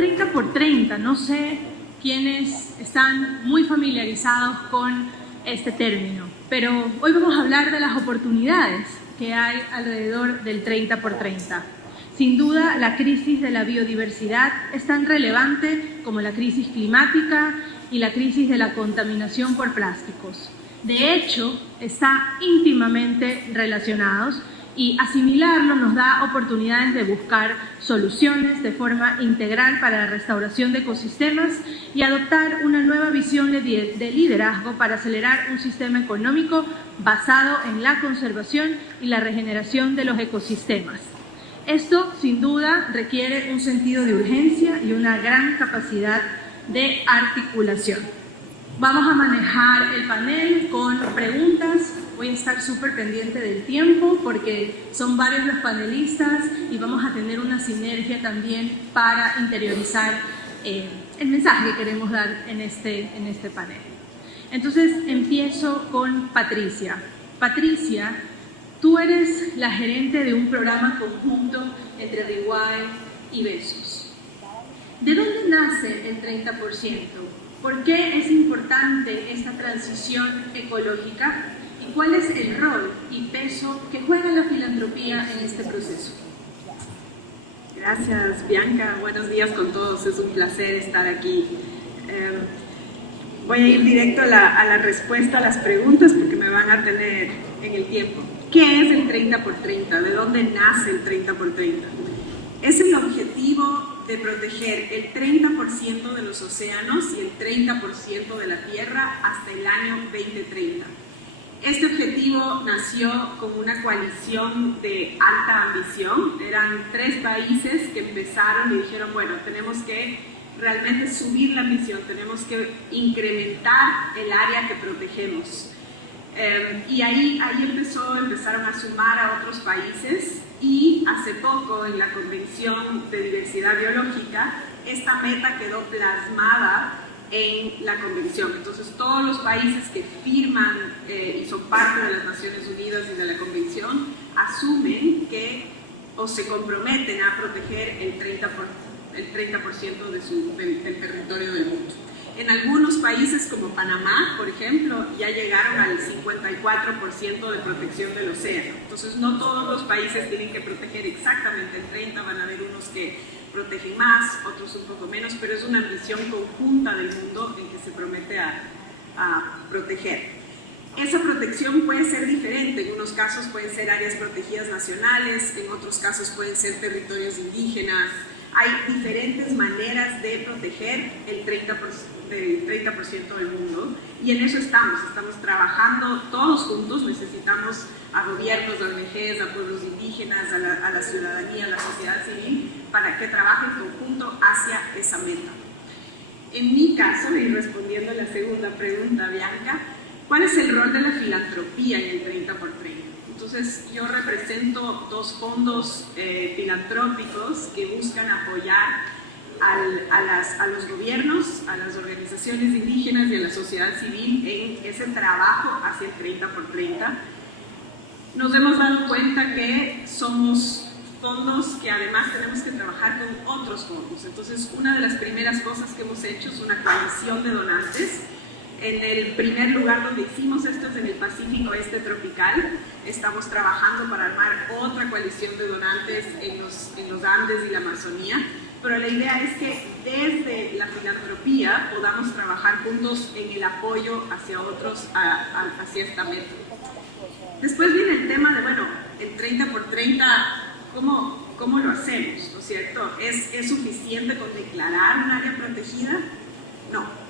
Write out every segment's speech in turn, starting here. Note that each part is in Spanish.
30 por 30, no sé quiénes están muy familiarizados con este término, pero hoy vamos a hablar de las oportunidades que hay alrededor del 30 por 30. Sin duda, la crisis de la biodiversidad es tan relevante como la crisis climática y la crisis de la contaminación por plásticos. De hecho, están íntimamente relacionados y asimilarlo nos da oportunidades de buscar soluciones de forma integral para la restauración de ecosistemas y adoptar una nueva visión de liderazgo para acelerar un sistema económico basado en la conservación y la regeneración de los ecosistemas. Esto, sin duda, requiere un sentido de urgencia y una gran capacidad de articulación. Vamos a manejar el panel con preguntas. Voy a estar súper pendiente del tiempo porque son varios los panelistas y vamos a tener una sinergia también para interiorizar el mensaje que queremos dar en este panel. Entonces, empiezo con Patricia. Patricia, tú eres la gerente de un programa conjunto entre Rewild y Besos. ¿De dónde nace el 30%? ¿Por qué es importante esta transición ecológica? ¿Y cuál es el rol y peso que juega la filantropía en este proceso? Gracias, Bianca. Buenos días con todos. Es un placer estar aquí. Voy a ir directo a la respuesta a las preguntas porque me van a tener en el tiempo. ¿Qué es el 30 por 30? ¿De dónde nace el 30 por 30? Es el objetivo de proteger el 30% de los océanos y el 30% de la tierra hasta el año 2030. Este objetivo nació como una coalición de alta ambición. Eran 3 países que empezaron y dijeron, bueno, tenemos que realmente subir la ambición, tenemos que incrementar el área que protegemos. Y ahí empezaron a sumar a otros países y hace poco en la Convención de Diversidad Biológica esta meta quedó plasmada en la Convención. Entonces todos los países que firman y son parte de las Naciones Unidas y de la Convención asumen que o se comprometen a proteger el 30% del territorio del mundo. En algunos países como Panamá, por ejemplo, ya llegaron al 54% de protección del océano. Entonces no todos los países tienen que proteger exactamente el 30%, van a haber unos que protegen más, otros un poco menos, pero es una ambición conjunta del mundo en que se promete a proteger. Esa protección puede ser diferente, en unos casos pueden ser áreas protegidas nacionales, en otros casos pueden ser territorios indígenas. Hay diferentes maneras de proteger el 30% del mundo y en eso estamos trabajando todos juntos. Necesitamos a gobiernos, a ONGs, a pueblos indígenas, a la ciudadanía, a la sociedad civil para que trabajen en conjunto hacia esa meta. En mi caso, y respondiendo a la segunda pregunta, Bianca, ¿cuál es el rol de la filantropía en el 30 por 30? Entonces, yo represento 2 fondos filantrópicos que buscan apoyar a los gobiernos, a las organizaciones indígenas y a la sociedad civil en ese trabajo hacia el 30 por 30. Nos hemos dado cuenta que somos fondos que además tenemos que trabajar con otros fondos. Entonces, una de las primeras cosas que hemos hecho es una coalición de donantes. En el primer lugar donde hicimos esto es en el Pacífico Este Tropical. Estamos trabajando para armar otra coalición de donantes en los Andes y la Amazonía. Pero la idea es que desde la filantropía podamos trabajar juntos en el apoyo hacia otros, hacia esta meta. Después viene el tema de, bueno, el 30 por 30, ¿cómo lo hacemos? ¿No es cierto? ¿Es suficiente con declarar un área protegida?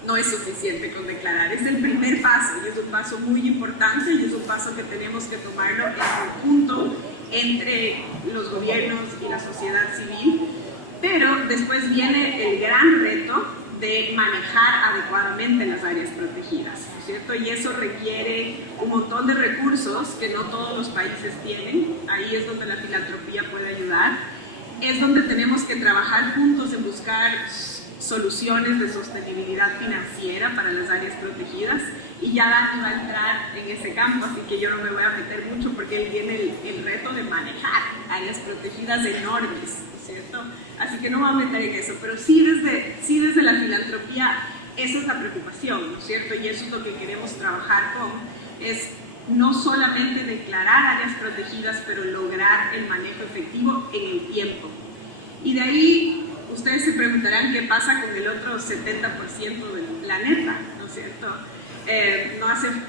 No es suficiente con declarar. Es el primer paso y es un paso muy importante y es un paso que tenemos que tomarlo en conjunto entre los gobiernos y la sociedad civil. Pero después viene el gran reto de manejar adecuadamente las áreas protegidas, ¿no es cierto? Y eso requiere un montón de recursos que no todos los países tienen. Ahí es donde la filantropía puede ayudar. Es donde tenemos que trabajar juntos en buscar soluciones de sostenibilidad financiera para las áreas protegidas, y ya Dani va a entrar en ese campo, así que yo no me voy a meter mucho porque él tiene el reto de manejar áreas protegidas enormes, ¿cierto? Así que no me voy a meter en eso, pero sí desde la filantropía esa es la preocupación, ¿no es cierto? Y eso es lo que queremos trabajar con, es no solamente declarar áreas protegidas, pero lograr el manejo efectivo en el tiempo. Y de ahí ustedes se preguntarán qué pasa con el otro 70% del planeta, ¿no es cierto?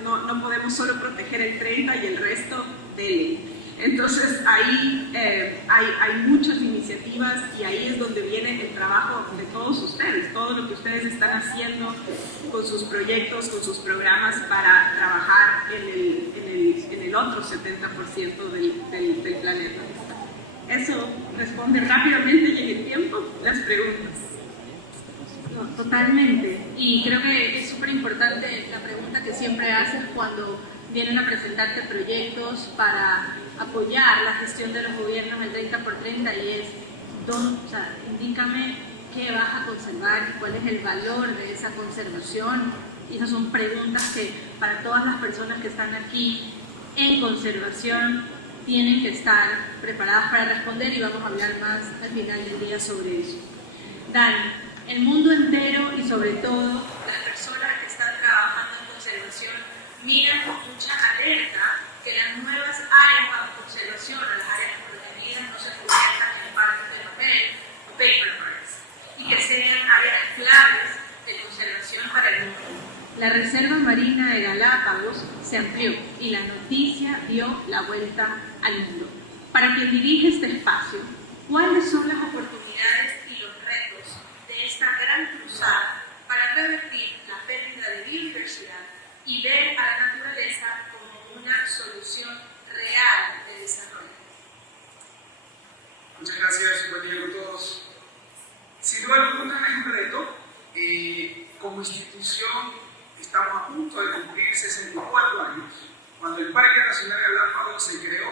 No podemos solo proteger el 30% y el resto dele. Entonces ahí hay muchas iniciativas y ahí es donde viene el trabajo de todos ustedes, todo lo que ustedes están haciendo con sus proyectos, con sus programas para trabajar en el otro 70% del planeta. Eso responde rápidamente y en el tiempo las preguntas. No, totalmente. Y creo que es súper importante la pregunta que siempre haces cuando vienen a presentarte proyectos para apoyar la gestión de los gobiernos del 30x30 y es, indícame qué vas a conservar y cuál es el valor de esa conservación. Y esas son preguntas que para todas las personas que están aquí en conservación tienen que estar preparadas para responder, y vamos a hablar más al final del día sobre eso. Dani, el mundo entero y sobre todo las personas que están trabajando en conservación miran con mucha alerta que las nuevas áreas bajo conservación, las áreas protegidas, no se conviertan en parques de papel o paper parks, y que sean áreas claves de conservación para el mundo. La Reserva Marina de Galápagos se amplió y la noticia dio la vuelta al mundo. Para quien dirige este espacio, ¿cuáles son las oportunidades y los retos de esta gran cruzada para revertir la pérdida de biodiversidad y ver a la naturaleza como una solución real de desarrollo? Muchas gracias, buen día a todos. Sin duda alguna es un reto. Como institución estamos a punto de cumplir 64 años. Cuando el Parque Nacional de Galápagos se creó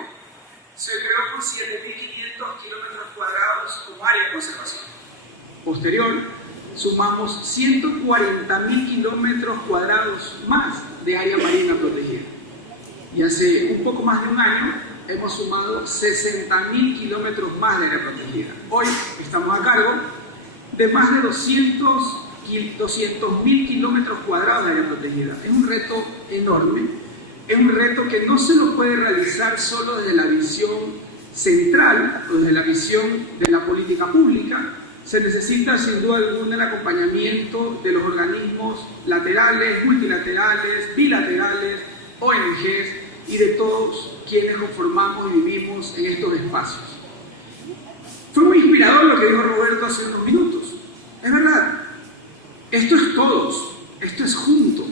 con 7.500 kilómetros cuadrados como área de conservación. Posterior, sumamos 140.000 kilómetros cuadrados más de área marina protegida. Y hace un poco más de un año hemos sumado 60.000 kilómetros más de área protegida. Hoy estamos a cargo de más de 200.000 kilómetros cuadrados de área protegida. Es un reto enorme, es un reto que no se lo puede realizar solo desde la visión central o desde la visión de la política pública. Se necesita sin duda alguna el acompañamiento de los organismos laterales, multilaterales, bilaterales, ONGs y de todos quienes conformamos y vivimos en estos espacios. Fue muy inspirador lo que dijo Roberto hace unos minutos. Es verdad, esto es todos, esto es juntos.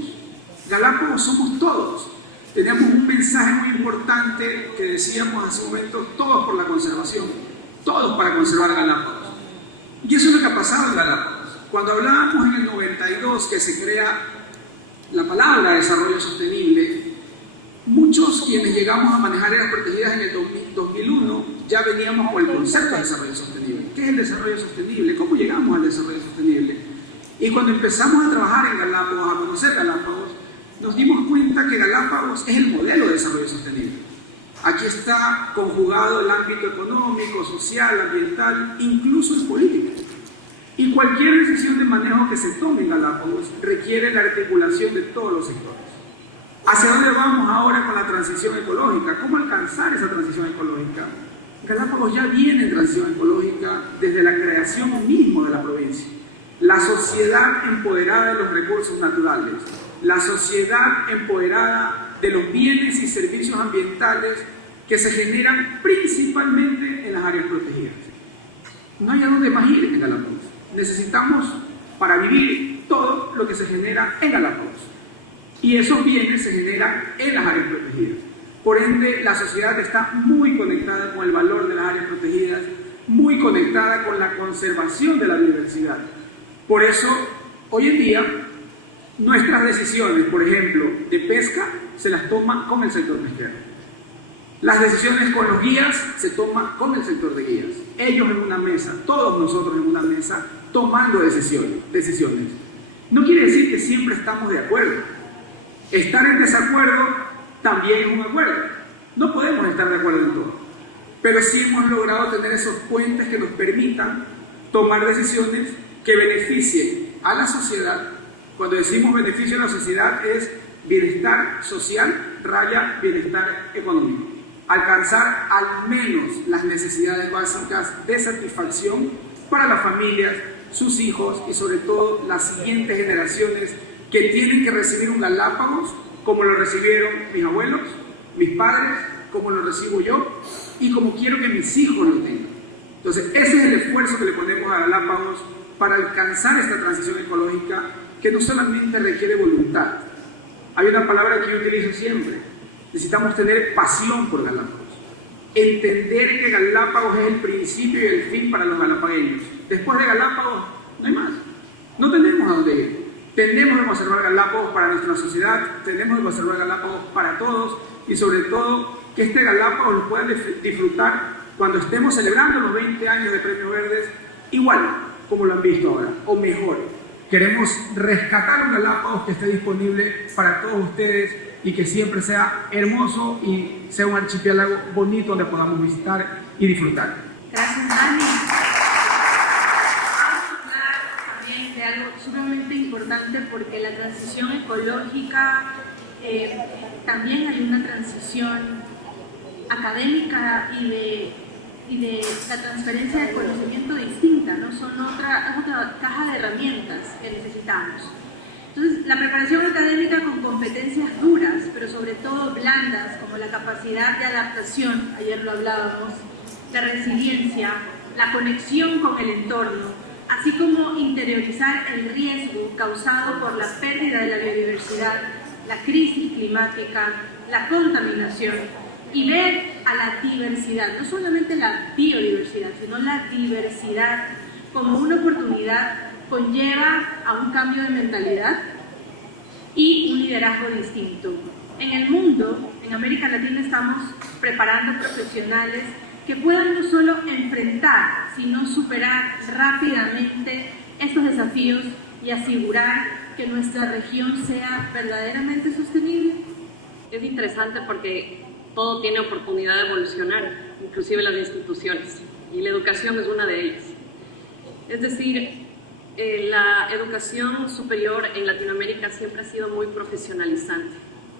Galápagos somos todos. Teníamos un mensaje muy importante que decíamos hace un momento, todos por la conservación, todos para conservar Galápagos. Y eso es lo que ha pasado en Galápagos. Cuando hablábamos en el 92 que se crea la palabra desarrollo sostenible, muchos quienes llegamos a manejar áreas protegidas en el 2001 ya veníamos con el concepto de desarrollo sostenible. ¿Qué es el desarrollo sostenible? ¿Cómo llegamos al desarrollo sostenible? Y cuando empezamos a trabajar en Galápagos, a conocer Galápagos, nos dimos cuenta que Galápagos es el modelo de desarrollo sostenible. Aquí está conjugado el ámbito económico, social, ambiental, incluso el político. Y cualquier decisión de manejo que se tome en Galápagos requiere la articulación de todos los sectores. ¿Hacia dónde vamos ahora con la transición ecológica? ¿Cómo alcanzar esa transición ecológica? Galápagos ya viene en transición ecológica desde la creación mismo de la provincia. La sociedad empoderada de los recursos naturales, la sociedad empoderada de los bienes y servicios ambientales que se generan principalmente en las áreas protegidas. No hay a dónde más ir en Galápagos. Necesitamos para vivir todo lo que se genera en Galápagos. Y esos bienes se generan en las áreas protegidas. Por ende, la sociedad está muy conectada con el valor de las áreas protegidas, muy conectada con la conservación de la biodiversidad. Por eso, hoy en día, nuestras decisiones, por ejemplo, de pesca, se las toma con el sector pesquero. Las decisiones con los guías se toman con el sector de guías. Ellos en una mesa, todos nosotros en una mesa, tomando decisiones. No quiere decir que siempre estamos de acuerdo. Estar en desacuerdo también es un acuerdo. No podemos estar de acuerdo en todo, pero sí hemos logrado tener esos puentes que nos permitan tomar decisiones que beneficien a la sociedad. Cuando decimos beneficio a la sociedad es bienestar social, raya bienestar económico. Alcanzar al menos las necesidades básicas de satisfacción para las familias, sus hijos y sobre todo las siguientes generaciones que tienen que recibir un Galápagos como lo recibieron mis abuelos, mis padres, como lo recibo yo y como quiero que mis hijos lo tengan. Entonces ese es el esfuerzo que le ponemos a Galápagos para alcanzar esta transición ecológica que no solamente requiere voluntad. Hay una palabra que yo utilizo siempre: necesitamos tener pasión por Galápagos, entender que Galápagos es el principio y el fin para los galapagueños. Después de Galápagos no hay más, no tenemos a dónde ir. Tenemos que conservar Galápagos para nuestra sociedad, tenemos que conservar Galápagos para todos y sobre todo que este Galápagos lo puedan disfrutar cuando estemos celebrando los 20 años de Premios Verdes, igual como lo han visto ahora, o mejor. Queremos rescatar un Galápagos que esté disponible para todos ustedes y que siempre sea hermoso y sea un archipiélago bonito donde podamos visitar y disfrutar. Gracias, Dani. Vamos a hablar también de algo sumamente importante porque la transición ecológica, también hay una transición académica y de la transferencia de conocimiento distinta, ¿no? Es otra caja de herramientas que necesitamos. Entonces, la preparación académica con competencias duras, pero sobre todo blandas, como la capacidad de adaptación, ayer lo hablábamos, la resiliencia, la conexión con el entorno, así como interiorizar el riesgo causado por la pérdida de la biodiversidad, la crisis climática, la contaminación, y ver a la diversidad, no solamente la biodiversidad, sino la diversidad como una oportunidad, conlleva a un cambio de mentalidad y un liderazgo distinto. En el mundo, en América Latina, estamos preparando profesionales que puedan no solo enfrentar, sino superar rápidamente estos desafíos y asegurar que nuestra región sea verdaderamente sostenible. Es interesante porque todo tiene oportunidad de evolucionar, inclusive las instituciones, y la educación es una de ellas. Es decir, la educación superior en Latinoamérica siempre ha sido muy profesionalizante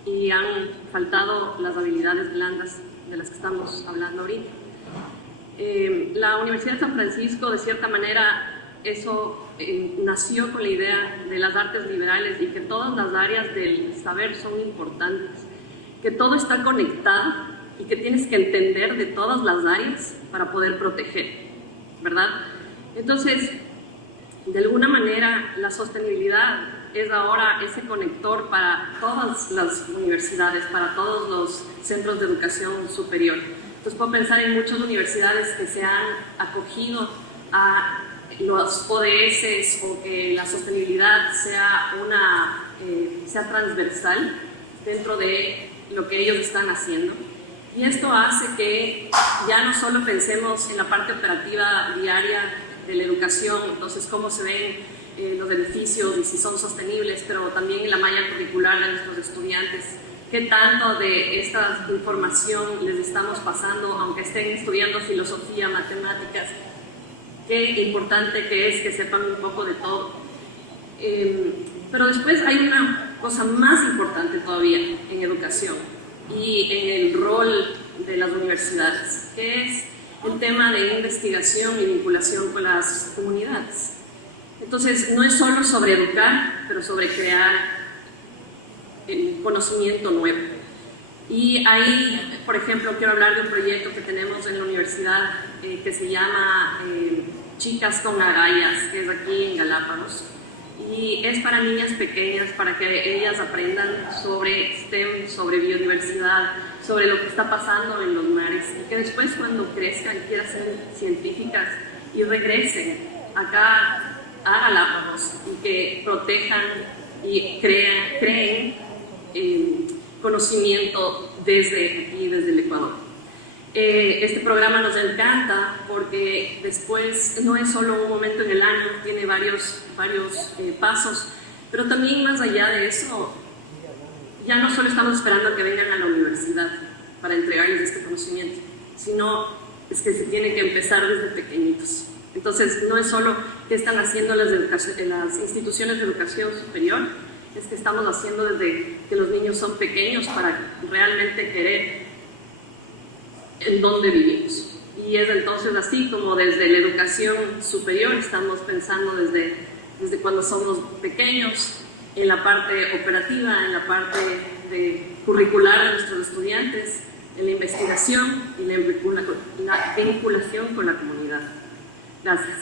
y han faltado las habilidades blandas de las que estamos hablando ahorita. La Universidad de San Francisco, de cierta manera, eso nació con la idea de las artes liberales y que todas las áreas del saber son importantes, que todo está conectado y que tienes que entender de todas las áreas para poder proteger, ¿verdad? Entonces, de alguna manera, la sostenibilidad es ahora ese conector para todas las universidades, para todos los centros de educación superior. Entonces, puedo pensar en muchas universidades que se han acogido a los ODS o que la sostenibilidad sea transversal dentro de lo que ellos están haciendo. Y esto hace que ya no solo pensemos en la parte operativa diaria de la educación, entonces cómo se ven los beneficios y si son sostenibles, pero también en la malla curricular de nuestros estudiantes, qué tanto de esta información les estamos pasando, aunque estén estudiando filosofía, matemáticas, qué importante que es que sepan un poco de todo. Pero después hay una cosa más importante todavía en educación y en el rol de las universidades, que es el tema de investigación y vinculación con las comunidades. Entonces, no es solo sobre educar, pero sobre crear conocimiento nuevo. Y ahí, por ejemplo, quiero hablar de un proyecto que tenemos en la universidad que se llama Chicas con Agallas, que es aquí en Galápagos. Y es para niñas pequeñas, para que ellas aprendan sobre STEM, sobre biodiversidad, sobre lo que está pasando en los mares, y que después cuando crezcan quieran ser científicas y regresen acá a Galápagos y que protejan y creen conocimiento desde aquí, desde el Ecuador. Este programa nos encanta porque después no es solo un momento en el año, tiene varios pasos, pero también más allá de eso, ya no solo estamos esperando que vengan a la universidad para entregarles este conocimiento, sino es que se tiene que empezar desde pequeñitos. Entonces, no es solo qué están haciendo las instituciones de educación superior, es que estamos haciendo desde que los niños son pequeños para realmente querer en dónde vivimos. Y es entonces así como desde la educación superior estamos pensando desde cuando somos pequeños, en la parte operativa, en la parte curricular de nuestros estudiantes, en la investigación y la vinculación con la comunidad. Gracias.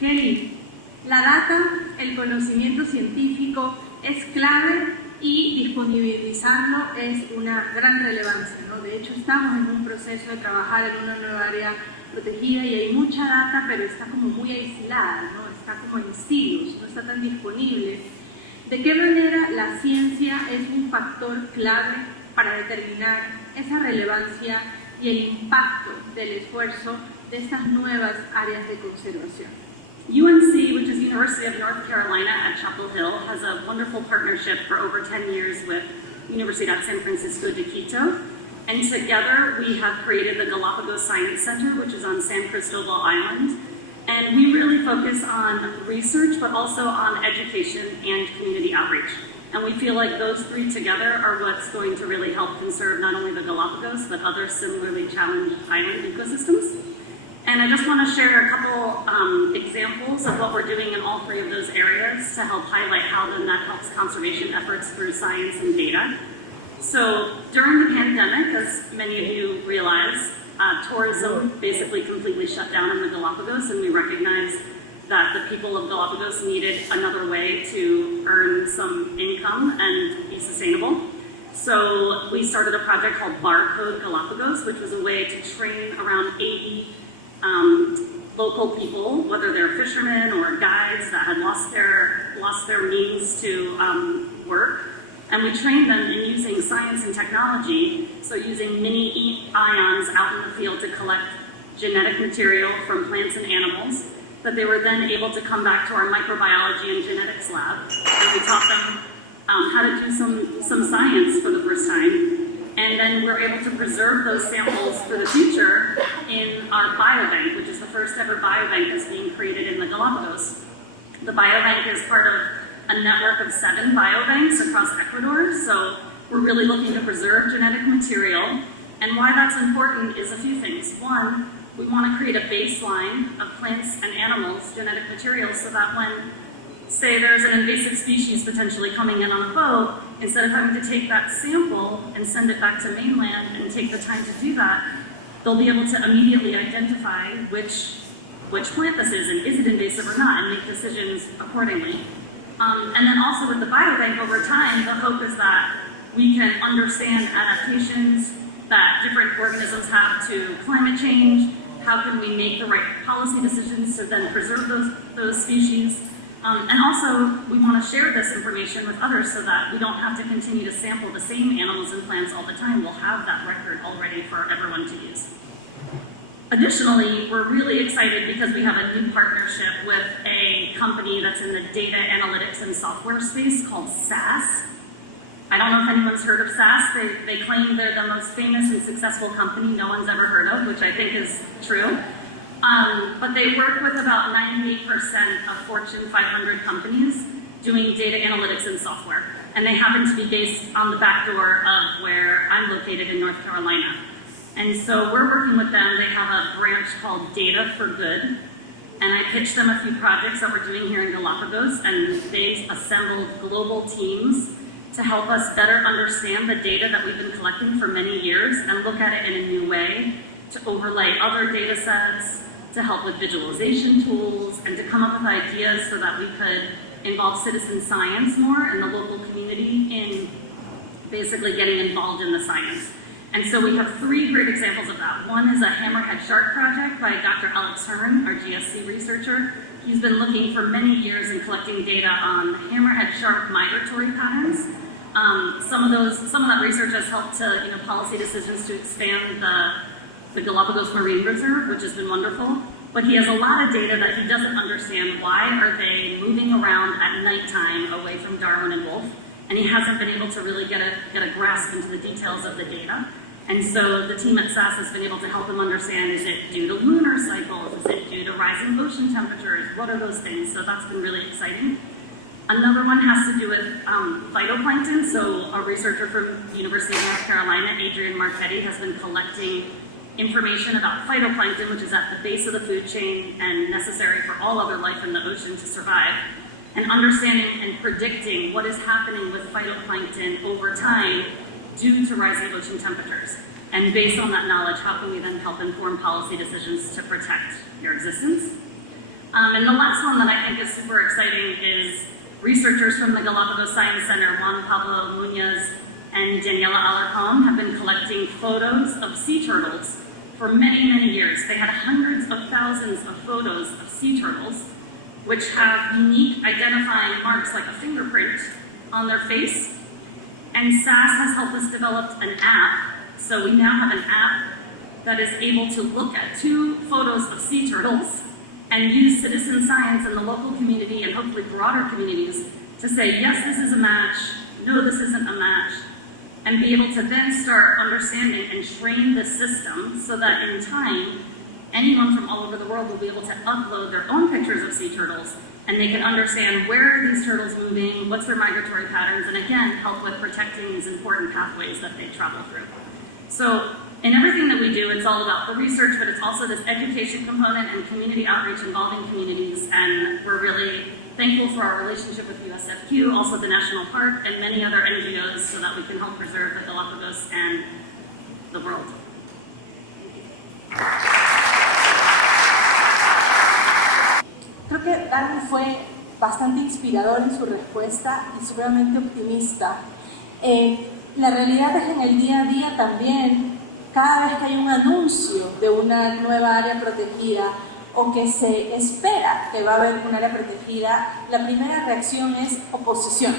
Kelly, la data, el conocimiento científico es clave y disponibilizarlo es una gran relevancia, ¿no? De hecho, estamos en un proceso de trabajar en una nueva área protegida y hay mucha data, pero está como muy aislada, ¿no? Está como en silos, no está tan disponible. ¿De qué manera la ciencia es un factor clave para determinar esa relevancia y el impacto del esfuerzo de estas nuevas áreas de conservación? UNC, which is University of North Carolina at Chapel Hill, has a wonderful partnership for over 10 years with Universidad San Francisco de Quito. And together we have created the Galapagos Science Center, which is on San Cristobal Island. And we really focus on research, but also on education and community outreach. And we feel like those three together are what's going to really help conserve not only the Galapagos, but other similarly challenged island ecosystems. And I just want to share a couple examples of what we're doing in all three of those areas to help highlight how then that helps conservation efforts through science and data. So during the pandemic, as many of you realize, tourism basically completely shut down in the Galapagos, and we recognized that the people of Galapagos needed another way to earn some income and be sustainable. So we started a project called Barcode Galapagos, which was a way to train around 80 local people, whether they're fishermen or guides that had lost their means to work. And we trained them in using science and technology, so using mini ions out in the field to collect genetic material from plants and animals, that they were then able to come back to our microbiology and genetics lab, and we taught them how to do some science for the first time. And then we're able to preserve those samples for the future in our biobank, which is the first ever biobank that's being created in the Galapagos. The biobank is part of a network of 7 biobanks across Ecuador, so we're really looking to preserve genetic material. And why that's important is a few things. One, we want to create a baseline of plants and animals, genetic material, so that when, say, there's an invasive species potentially coming in on a boat, instead of having to take that sample and send it back to mainland and take the time to do that, they'll be able to immediately identify which plant this is and is it invasive or not, and make decisions accordingly. And then also with the biobank over time, the hope is that we can understand adaptations that different organisms have to climate change. How can we make the right policy decisions to then preserve those species? And also, we want to share this information with others so that we don't have to continue to sample the same animals and plants all the time. We'll have that record already for everyone to use. Additionally, we're really excited because we have a new partnership with a company that's in the data analytics and software space called SAS. I don't know if anyone's heard of SAS. They claim they're the most famous and successful company no one's ever heard of, which I think is true. But they work with about 98% of Fortune 500 companies doing data analytics and software. And they happen to be based on the back door of where I'm located in North Carolina. And so we're working with them. They have a branch called Data for Good. And I pitched them a few projects that we're doing here in Galapagos, and they assembled global teams to help us better understand the data that we've been collecting for many years and look at it in a new way, to overlay other data sets, to help with visualization tools, and to come up with ideas so that we could involve citizen science more in the local community in basically getting involved in the science. And so we have 3 great examples of that. One is a hammerhead shark project by Dr. Alex Herman, our GSC researcher. He's been looking for many years and collecting data on hammerhead shark migratory patterns. Some of that research has helped to, policy decisions to expand the Galapagos Marine Reserve, which has been wonderful. But he has a lot of data that he doesn't understand. Why are they moving around at nighttime away from Darwin and Wolf? And he hasn't been able to really get a grasp into the details of the data. And so the team at SAS has been able to help him understand, is it due to lunar cycles? Is it due to rising ocean temperatures? What are those things? So that's been really exciting. Another one has to do with phytoplankton. So a researcher from the University of North Carolina, Adrian Marchetti, has been collecting information about phytoplankton, which is at the base of the food chain and necessary for all other life in the ocean to survive, and understanding and predicting what is happening with phytoplankton over time due to rising ocean temperatures. And based on that knowledge, how can we then help inform policy decisions to protect their existence? And the last one that I think is super exciting is researchers from the Galapagos Science Center, Juan Pablo Muñoz and Daniela Alarcón, have been collecting photos of sea turtles for many, many years. They had hundreds of thousands of photos of sea turtles, which have unique identifying marks like a fingerprint on their face. And SAS has helped us develop an app. So we now have an app that is able to look at 2 photos of sea turtles and use citizen science in the local community and hopefully broader communities to say, yes, this is a match, no, this isn't a match, and be able to then start understanding and train the system so that in time, anyone from all over the world will be able to upload their own pictures of sea turtles, and they can understand where are these turtles moving, what's their migratory patterns, and again, help with protecting these important pathways that they travel through. So in everything that we do, it's all about the research, but it's also this education component and community outreach involving communities, and we're really thankful for our relationship with USFQ, also the National Park, and many other NGOs so that we can help preserve the Galapagos and the world. Creo que Dani fue bastante inspirador en su respuesta y seguramente optimista. La realidad es que en el día a día también, cada vez que hay un anuncio de una nueva área protegida o que se espera que va a haber un área protegida, la primera reacción es oposición.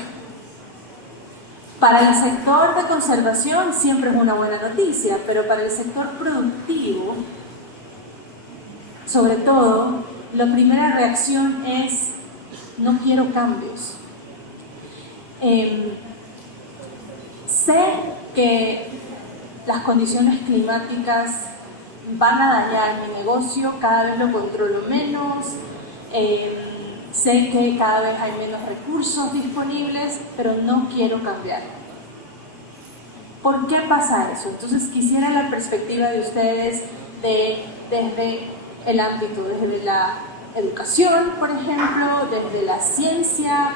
Para el sector de conservación siempre es una buena noticia, pero para el sector productivo, sobre todo, la primera reacción es no quiero cambios. Sé que las condiciones climáticas van a dañar mi negocio, cada vez lo controlo menos, sé que cada vez hay menos recursos disponibles, pero no quiero cambiar. ¿Por qué pasa eso? Entonces quisiera la perspectiva de ustedes desde el ámbito, desde la educación, por ejemplo, desde la ciencia,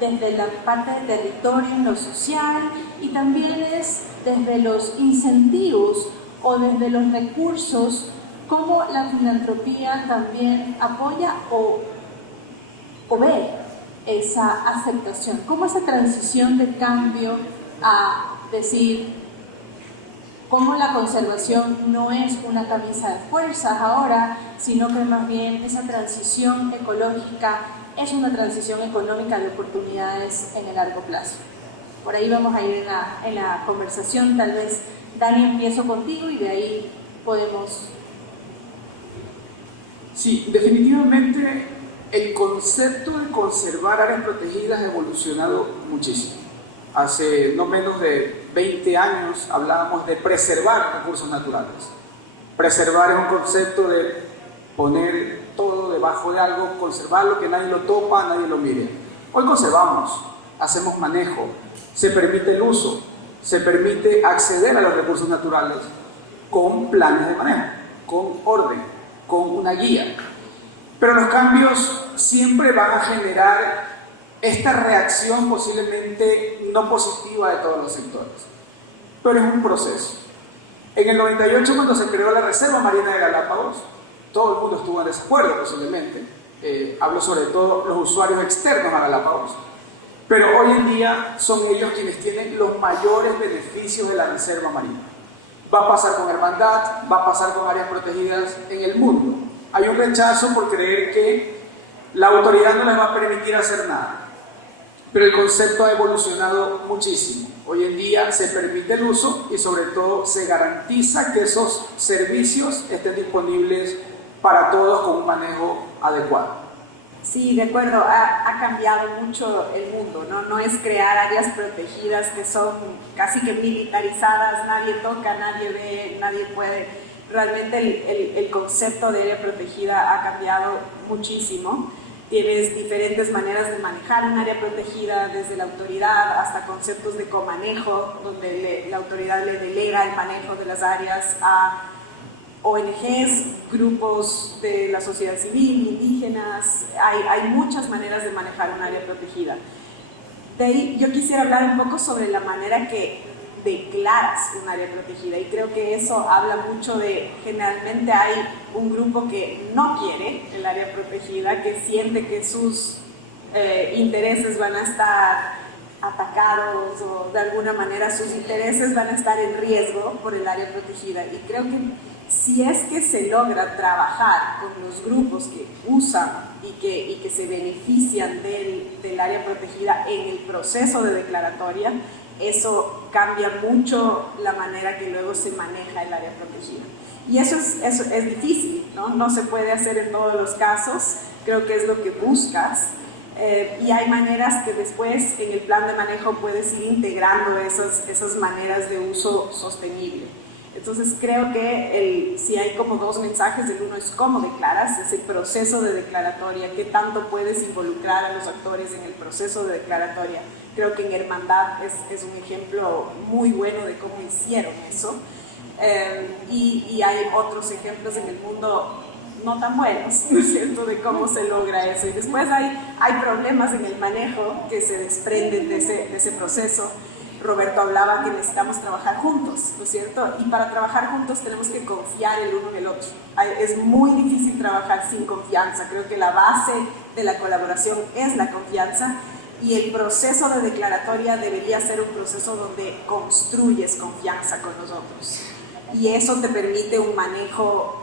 desde la parte del territorio en lo social, y también es desde los incentivos o desde los recursos, cómo la filantropía también apoya o ve esa aceptación, cómo esa transición de cambio a decir cómo la conservación no es una camisa de fuerzas ahora, sino que más bien esa transición ecológica es una transición económica de oportunidades en el largo plazo. Por ahí vamos a ir en la conversación. Tal vez, Dani, empiezo contigo y de ahí podemos... Sí, definitivamente el concepto de conservar áreas protegidas ha evolucionado muchísimo. Hace no menos de 20 años hablábamos de preservar recursos naturales. Preservar es un concepto de poner todo debajo de algo, conservarlo, que nadie lo topa, nadie lo mire. Hoy conservamos, hacemos manejo, se permite el uso, se permite acceder a los recursos naturales con planes de manejo, con orden, con una guía. Pero los cambios siempre van a generar esta reacción posiblemente no positiva de todos los sectores. Pero es un proceso. En el 98, cuando se creó la Reserva Marina de Galápagos, todo el mundo estuvo en desacuerdo posiblemente. Hablo sobre todo los usuarios externos a Galápagos. Pero hoy en día son ellos quienes tienen los mayores beneficios de la Reserva Marina. Va a pasar con Hermandad, va a pasar con áreas protegidas en el mundo. Hay un rechazo por creer que la autoridad no les va a permitir hacer nada. pero el concepto ha evolucionado muchísimo. Hoy en día se permite el uso y sobre todo se garantiza que esos servicios estén disponibles para todos con un manejo adecuado. Sí, de acuerdo, ha cambiado mucho el mundo, ¿no? No es crear áreas protegidas que son casi que militarizadas, nadie toca, nadie ve, nadie puede. Realmente el concepto de área protegida ha cambiado muchísimo. Tienes diferentes maneras de manejar un área protegida, desde la autoridad hasta conceptos de comanejo, donde la autoridad le delega el manejo de las áreas a ONGs, grupos de la sociedad civil, indígenas. Hay muchas maneras de manejar un área protegida. De ahí yo quisiera hablar un poco sobre la manera que declaras un área protegida, y creo que eso habla mucho de, generalmente hay un grupo que no quiere el área protegida, que siente que sus intereses van a estar atacados, o de alguna manera sus intereses van a estar en riesgo por el área protegida. Y creo que si es que se logra trabajar con los grupos que usan y que se benefician del área protegida en el proceso de declaratoria, eso cambia mucho la manera que luego se maneja el área protegida. Y eso es difícil, ¿no? No se puede hacer en todos los casos, creo que es lo que buscas. Y hay maneras que después en el plan de manejo puedes ir integrando esas maneras de uso sostenible. Entonces creo que si hay como dos mensajes, el uno es cómo declaras, ese proceso de declaratoria, qué tanto puedes involucrar a los actores en el proceso de declaratoria. Creo que en Hermandad es un ejemplo muy bueno de cómo hicieron eso. Y hay otros ejemplos en el mundo no tan buenos, ¿no es cierto?, de cómo se logra eso. Y después hay problemas en el manejo que se desprenden de ese proceso. Roberto hablaba que necesitamos trabajar juntos, ¿no es cierto? Y para trabajar juntos tenemos que confiar el uno en el otro. Es muy difícil trabajar sin confianza. Creo que la base de la colaboración es la confianza, y el proceso de declaratoria debería ser un proceso donde construyes confianza con los otros. Y eso te permite un manejo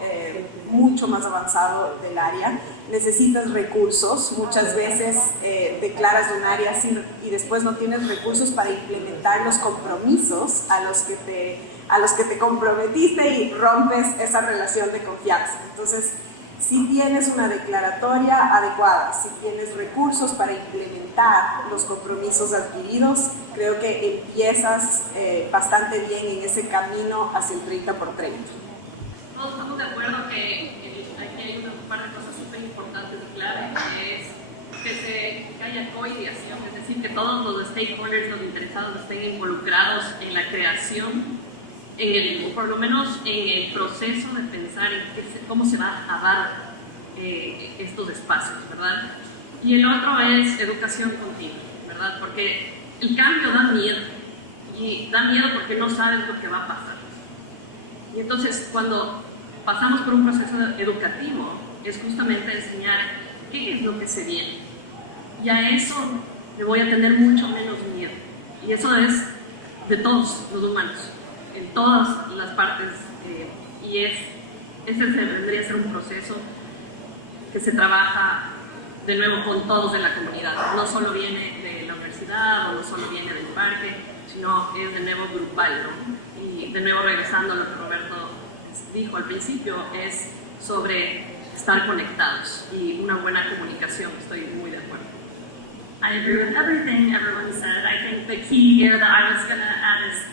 mucho más avanzado del área. Necesitas recursos, muchas veces declaras un área y después no tienes recursos para implementar los compromisos a los que te comprometiste, y rompes esa relación de confianza. Entonces, si tienes una declaratoria adecuada, si tienes recursos para implementar los compromisos adquiridos, creo que empiezas bastante bien en ese camino hacia el 30x30. Todos estamos de acuerdo que aquí hay un par de cosas súper importantes y clave, que es que haya coideación, es decir, que todos los stakeholders, los interesados, estén involucrados en la creación, por lo menos en el proceso de pensar en cómo se va a dar estos espacios, ¿verdad? Y el otro es educación continua, ¿verdad? Porque el cambio da miedo, y da miedo porque no sabes lo que va a pasar. Y entonces, cuando pasamos por un proceso educativo, es justamente enseñar qué es lo que se viene. Y a eso le voy a tener mucho menos miedo. Y eso es de todos los humanos, en todas las partes, y ese vendría a ser un proceso que se trabaja de nuevo con todos de la comunidad. No solo viene de la universidad o no solo viene del parque, sino es de nuevo grupal, ¿no? Y de nuevo, regresando a lo que Roberto dijo al principio, es sobre estar conectados y una buena comunicación. Estoy muy de acuerdo. I agree with everything everyone said. I think the key here that I was going to add is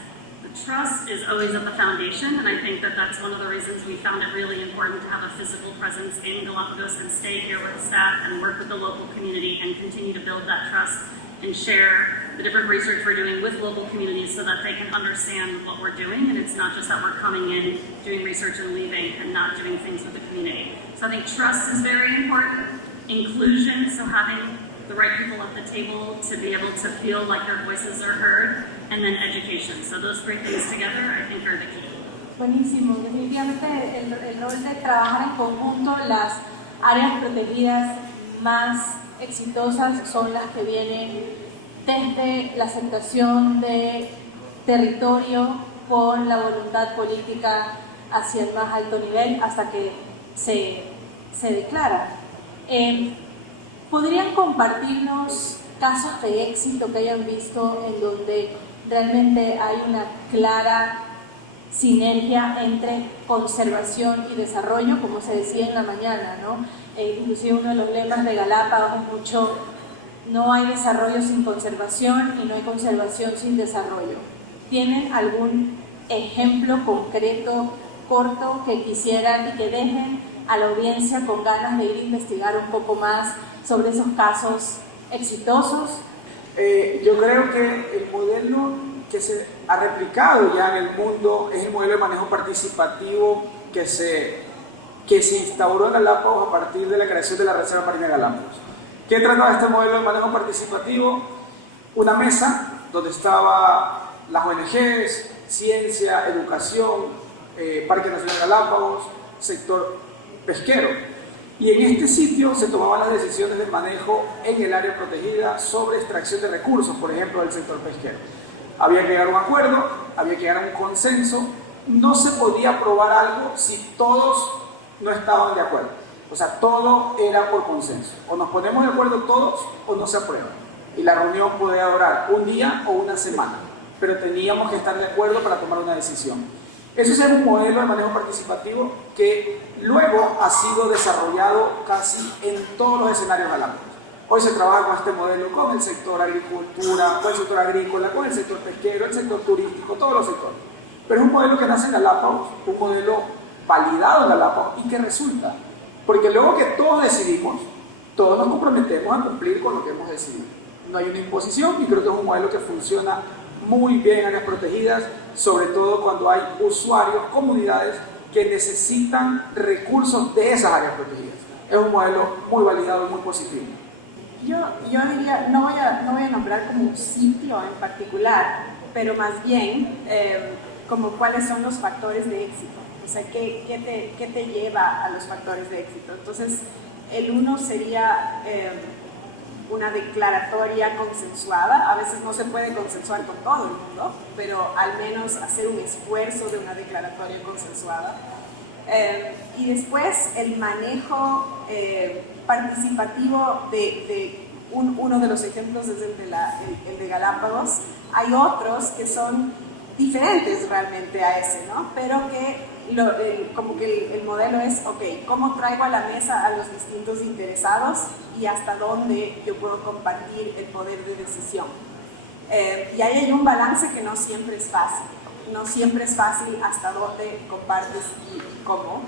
trust is always at the foundation, and I think that that's one of the reasons we found it really important to have a physical presence in Galapagos and stay here with the staff and work with the local community and continue to build that trust and share the different research we're doing with local communities so that they can understand what we're doing, and it's not just that we're coming in, doing research and leaving and not doing things with the community. So I think trust is very important. Inclusion, so having the right people at the table to be able to feel like their voices are heard, and then education. So those three things together, I think, are the key. Buenísimo, definitivamente el rol de trabajar en conjunto. Las áreas protegidas más exitosas son las que vienen desde la aceptación de territorio con la voluntad política hacia el más alto nivel hasta que se declara. ¿Podrían compartirnos casos de éxito que hayan visto en donde realmente hay una clara sinergia entre conservación y desarrollo, como se decía en la mañana, ¿no? Inclusive uno de los lemas de Galápagos es mucho: no hay desarrollo sin conservación y no hay conservación sin desarrollo. ¿Tienen algún ejemplo concreto, corto, que quisieran y que dejen a la audiencia con ganas de ir a investigar un poco más sobre esos casos exitosos? Yo creo que el modelo que se ha replicado ya en el mundo es el modelo de manejo participativo que se instauró en Galápagos a partir de la creación de la Reserva Marina Galápagos. ¿Qué trataba este modelo de manejo participativo? Una mesa donde estaban las ONGs, ciencia, educación, Parque Nacional Galápagos, sector pesquero. Y en este sitio se tomaban las decisiones de manejo en el área protegida sobre extracción de recursos, por ejemplo, del sector pesquero. Había que llegar a un acuerdo, había que llegar a un consenso. No se podía aprobar algo si todos no estaban de acuerdo. O sea, todo era por consenso. O nos ponemos de acuerdo todos o no se aprueba. Y la reunión podía durar un día o una semana, pero teníamos que estar de acuerdo para tomar una decisión. Eso es un modelo de manejo participativo que luego ha sido desarrollado casi en todos los escenarios galápagos. Hoy se trabaja con este modelo con el sector agricultura, con el sector agrícola, con el sector pesquero, el sector turístico, todos los sectores. Pero es un modelo que nace en Galápagos, un modelo validado en Galápagos y que resulta. Porque luego que todos decidimos, todos nos comprometemos a cumplir con lo que hemos decidido. No hay una imposición y creo que es un modelo que funciona muy bien en áreas protegidas, sobre todo cuando hay usuarios, comunidades que necesitan recursos de esas áreas protegidas. Es un modelo muy validado y muy positivo. Yo diría, no voy a nombrar como un sitio en particular, pero más bien como cuáles son los factores de éxito. O sea, ¿qué te lleva a los factores de éxito? Entonces, el uno sería una declaratoria consensuada. A veces no se puede consensuar con todo el mundo, pero al menos hacer un esfuerzo de una declaratoria consensuada. Y después el manejo participativo de uno de los ejemplos es el de Galápagos. Hay otros que son diferentes realmente a ese, ¿no? Pero que como que el modelo es, ok, ¿cómo traigo a la mesa a los distintos interesados y hasta dónde yo puedo compartir el poder de decisión? Y ahí hay un balance que no siempre es fácil. No siempre es fácil hasta dónde compartes y cómo.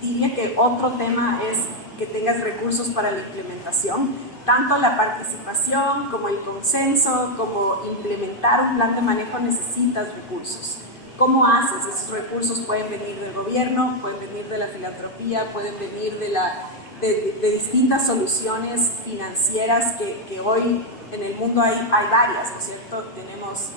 Diría que otro tema es que tengas recursos para la implementación, tanto la participación como el consenso, como implementar un plan de manejo necesitas recursos. ¿Cómo haces? Esos recursos pueden venir del gobierno, pueden venir de la filantropía, pueden venir de distintas soluciones financieras que hoy en el mundo hay varias, ¿no es cierto? Tenemos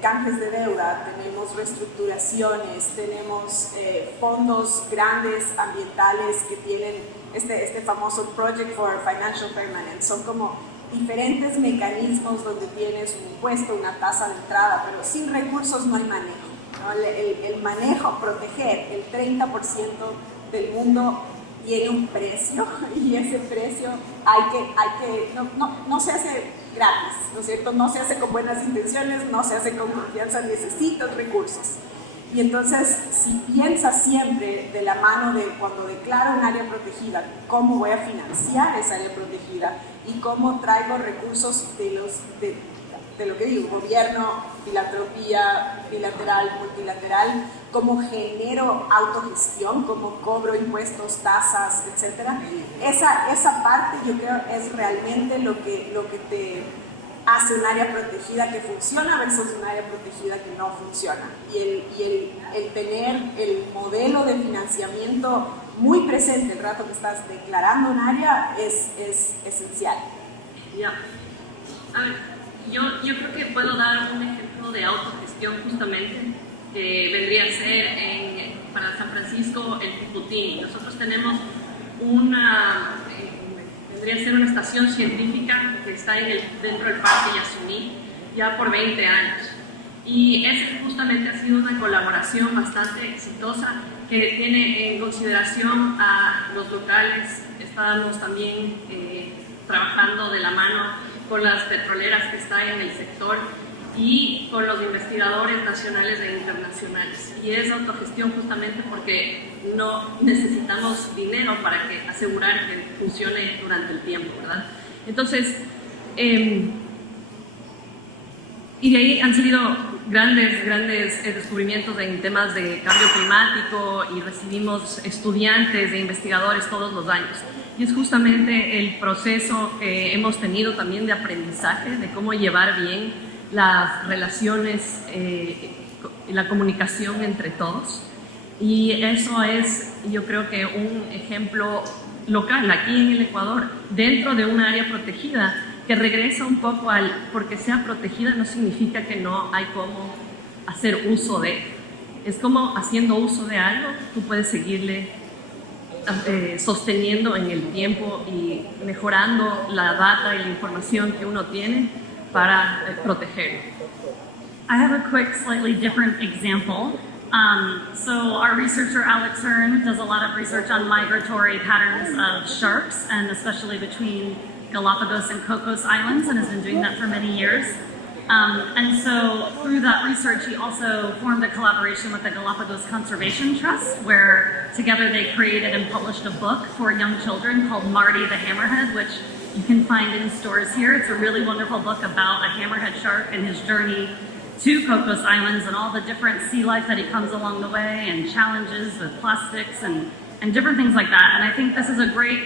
canjes de deuda, tenemos reestructuraciones, tenemos fondos grandes ambientales que tienen este famoso Project for Financial Permanence. Son como diferentes mecanismos donde tienes un impuesto, una tasa de entrada, pero sin recursos no hay manejo, ¿no? El manejo, proteger el 30% del mundo tiene un precio y ese precio no se hace gratis, ¿no es cierto? No se hace con buenas intenciones, no se hace con confianza, necesitas recursos. Y entonces, si piensas siempre de la mano de cuando declaro un área protegida, cómo voy a financiar esa área protegida y cómo traigo recursos de lo que digo, gobierno, filantropía, bilateral, multilateral, cómo genero autogestión, cómo cobro impuestos, tasas, etc. Esa parte yo creo es realmente lo que te hace un área protegida que funciona versus un área protegida que no funciona. Y el tener el modelo de financiamiento muy presente el rato que estás declarando un área es esencial. Ya. A ver, yo creo que puedo dar un ejemplo de autogestión justamente que vendría a ser para San Francisco el Puputini. Nosotros tenemos vendría a ser una estación científica que está dentro del Parque Yasuní ya por 20 años. Y esa justamente ha sido una colaboración bastante exitosa que tiene en consideración a los locales. Estábamos también trabajando de la mano con las petroleras que están en el sector y con los investigadores nacionales e internacionales. Y es autogestión justamente porque no necesitamos dinero para asegurar que funcione durante el tiempo, ¿verdad? Entonces, y de ahí han salido grandes descubrimientos en temas de cambio climático y recibimos estudiantes e investigadores todos los años. Y es justamente el proceso que hemos tenido también de aprendizaje, de cómo llevar bien las relaciones y la comunicación entre todos. Y eso es, yo creo que un ejemplo local aquí en el Ecuador, dentro de un área protegida, que regresa un poco al, porque sea protegida no significa que no hay cómo hacer uso de. Es como haciendo uso de algo, tú puedes seguirle sosteniendo en el tiempo y mejorando la data y la información que uno tiene para proteger. I have a quick, slightly different example. So our researcher Alex Hearn does a lot of research on migratory patterns of sharks, and especially between Galapagos and Cocos Islands, and has been doing that for many years. And so through that research, he also formed a collaboration with the Galapagos Conservation Trust, where together they created and published a book for young children called Marty the Hammerhead, which you can find in stores here. It's a really wonderful book about a hammerhead shark and his journey to Cocos Islands and all the different sea life that he comes along the way, and challenges with plastics and different things like that. And I think this is a great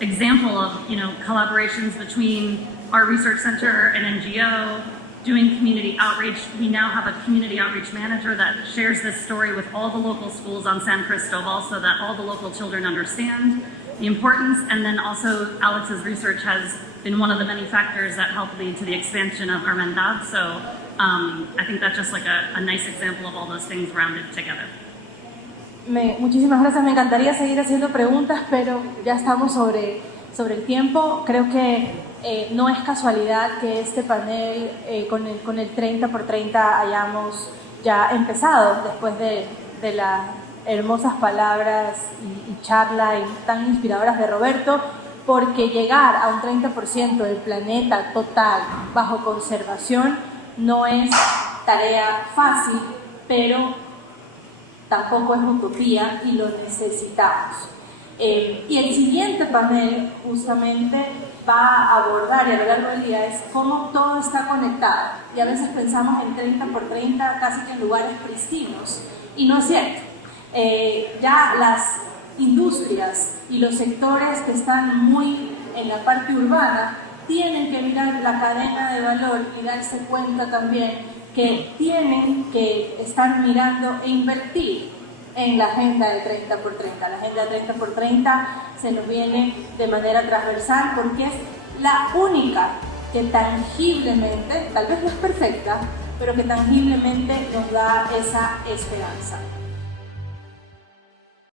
example of, you know, collaborations between our research center and NGO, doing community outreach. We now have a community outreach manager that shares this story with all the local schools on San Cristobal so that all the local children understand the importance. And then also Alex's research has been one of the many factors that help lead to the expansion of Hermandad. So I think that's just like a nice example of all those things rounded together. Muchísimas gracias, me encantaría seguir haciendo preguntas, pero ya estamos sobre el tiempo. Creo que no es casualidad que este panel con el 30 por 30 hayamos ya empezado después de las hermosas palabras y charla tan inspiradoras de Roberto, porque llegar a un 30% del planeta total bajo conservación no es tarea fácil, pero tampoco es utopía y lo necesitamos. Y el siguiente panel justamente va a abordar, y a lo largo del día, es cómo todo está conectado. Y a veces pensamos en 30 por 30 casi que en lugares pristinos, y no es cierto. Ya las industrias y los sectores que están muy en la parte urbana tienen que mirar la cadena de valor y darse cuenta también que tienen que estar mirando e invertir en la agenda de 30 por 30. La agenda de 30 por 30 se nos viene de manera transversal porque es la única que tangiblemente, tal vez no es perfecta, pero que tangiblemente nos da esa esperanza.